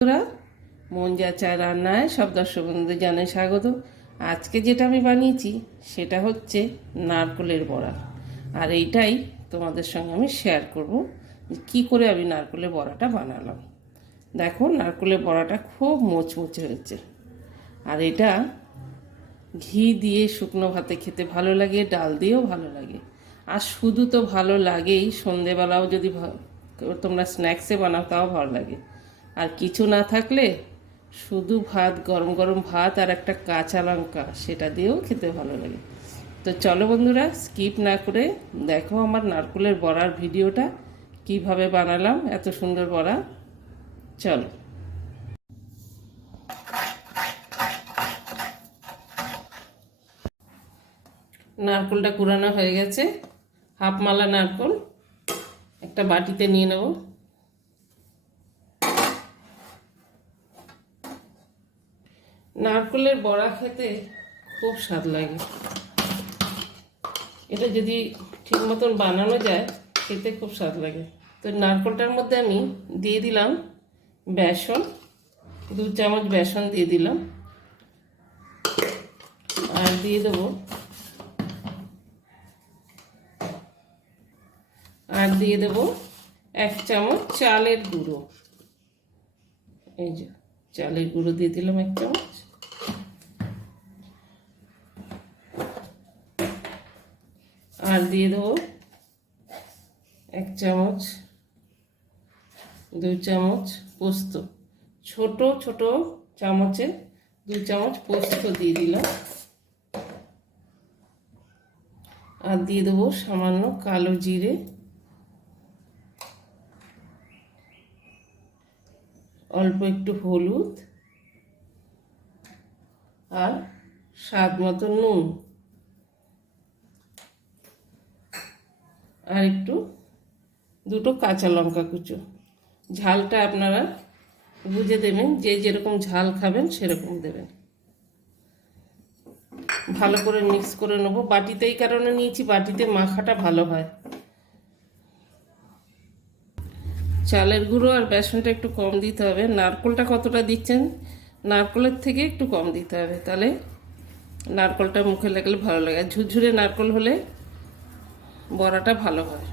বন্ধুরা, মন যা চায় রান্নায়, সব দর্শক বন্ধুদের জানাই স্বাগত। আজকে যেটা আমি বানিয়েছি, সেটা হচ্ছে নারকলের বড়া। আর এইটাই তোমাদের সঙ্গে আমি শেয়ার করব কী করে আমি নারকলের বড়াটা বানালাম। দেখো, নারকলের বড়াটা খুব মোচমুচে হয়েছে। আর এটা ঘি দিয়ে শুকনো ভাতে খেতে ভালো লাগে, ডাল দিয়েও ভালো লাগে। আর শুধু তো ভালো লাগেই, সন্ধেবেলাও যদি তোমরা স্ন্যাক্সে বানাও, তাও ভালো লাগে। আর কিছু না থাকলে শুধু ভাত, গরম গরম ভাত আর একটা কাঁচা লঙ্কা, সেটা দিয়েও খেতে ভালো লাগে। তো চলো বন্ধুরা স্কিপ না করে দেখো আমার নারকুলের বড়ার ভিডিওটা, কীভাবে বানালাম, এত সুন্দর বড়া। চলো। নারকলটা কুড়ানো হয়ে গেছে। হাফ মালা নারকল একটা বাটিতে নিয়ে নেব। নারকলের বড়া খেতে খুব স্বাদ লাগে। এটা যদি ঠিক মতন বানানো যায়, খেতে খুব স্বাদ লাগে। তো নারকলটার মধ্যে আমি দিয়ে দিলাম বেসন, দু চামচ বেসন দিয়ে দিলাম। আর দিয়ে দেবো আর দিয়ে দেবো এক চামচ চালের গুঁড়ো। এই যে, চালের গুঁড়ো দিয়ে দিলাম এক চামচ। আর দিয়ে দেবো। এক চামচ, দু চামচ পোস্ত। ছোট ছোট চামচে দু চামচ পোস্ত দিয়ে দিলাম। আর দিয়ে দেবো সামান্য কালো জিরে। অল্প একটু হলুদ। আর স্বাদ মতো নুন। আর একটু দুটো কাঁচা লঙ্কা কুচো। ঝালটা আপনারা বুঝে দেবেন, যে যেরকম ঝাল খাবেন সেরকম দেবেন। ভালো করে মিক্স করে নেব। বাটিতে এই কারণে নিয়েছি, বাটিতে মাখাটা ভালো হয়। চালের গুঁড়ো আর বেসনটা একটু কম দিতে হবে। নারকলটা কতটা দিচ্ছেন? নারকলের থেকে একটু কম দিতে হবে। তাহলে নারকলটা মুখে লাগলে ভালো লাগে। আর ঝুরঝুরে নারকল হলে বড়াটা ভালো হয়।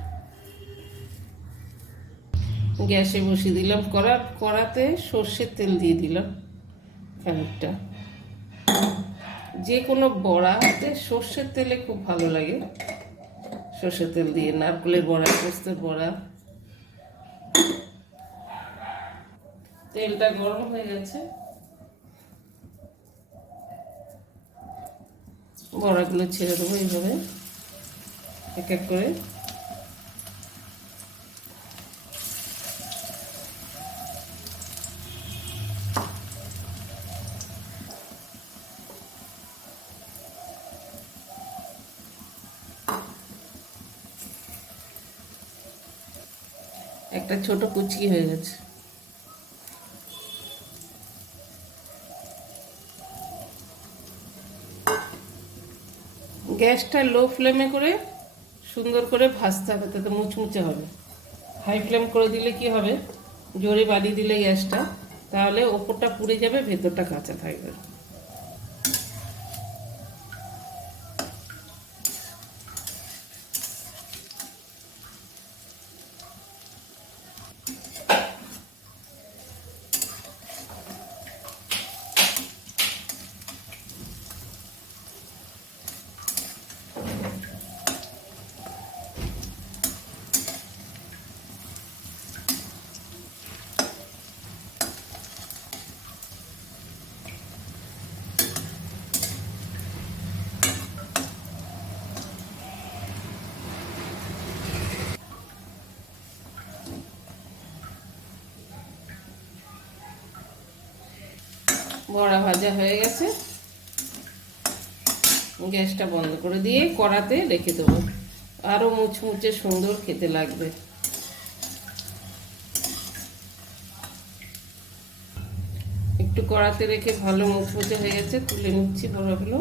গ্যাসে বসিয়ে দিলাম। কড়া কড়াতে সর্ষের তেল দিয়ে দিলাম খানিকটা যে কোনো বড়াতে সর্ষের তেলে খুব ভালো লাগে। সর্ষের তেল দিয়ে নারকলের বড়া পোস্তের বড়া। তেলটা গরম হয়ে গেছে। বড়াগুলো ছেড়ে দেবো এইভাবে। এক এক করে। একটা ছোট কুচকি হয়ে গেছে। গ্যাসটা লো ফ্লেমে করে সুন্দর করে ভাজতে হবে, তাতে মুচমুচে হবে। হাই ফ্লেম করে দিলে কি হবে? জোরে বালি দিলে গ্যাসটা। তাহলে ওপরটা পুড়ে যাবে, ভেতরটা কাঁচা থাকবে। বড়া ভাজা হয়ে গেছে। গ্যাসটা বন্ধ করে দিয়ে কড়াতে রেখে দেবো। আরও মুচমুচে সুন্দর খেতে লাগবে। একটু কড়াতে রেখে ভালো মুচমুচে হয়ে গেছে, তুলে নিচ্ছি বড়াগুলো।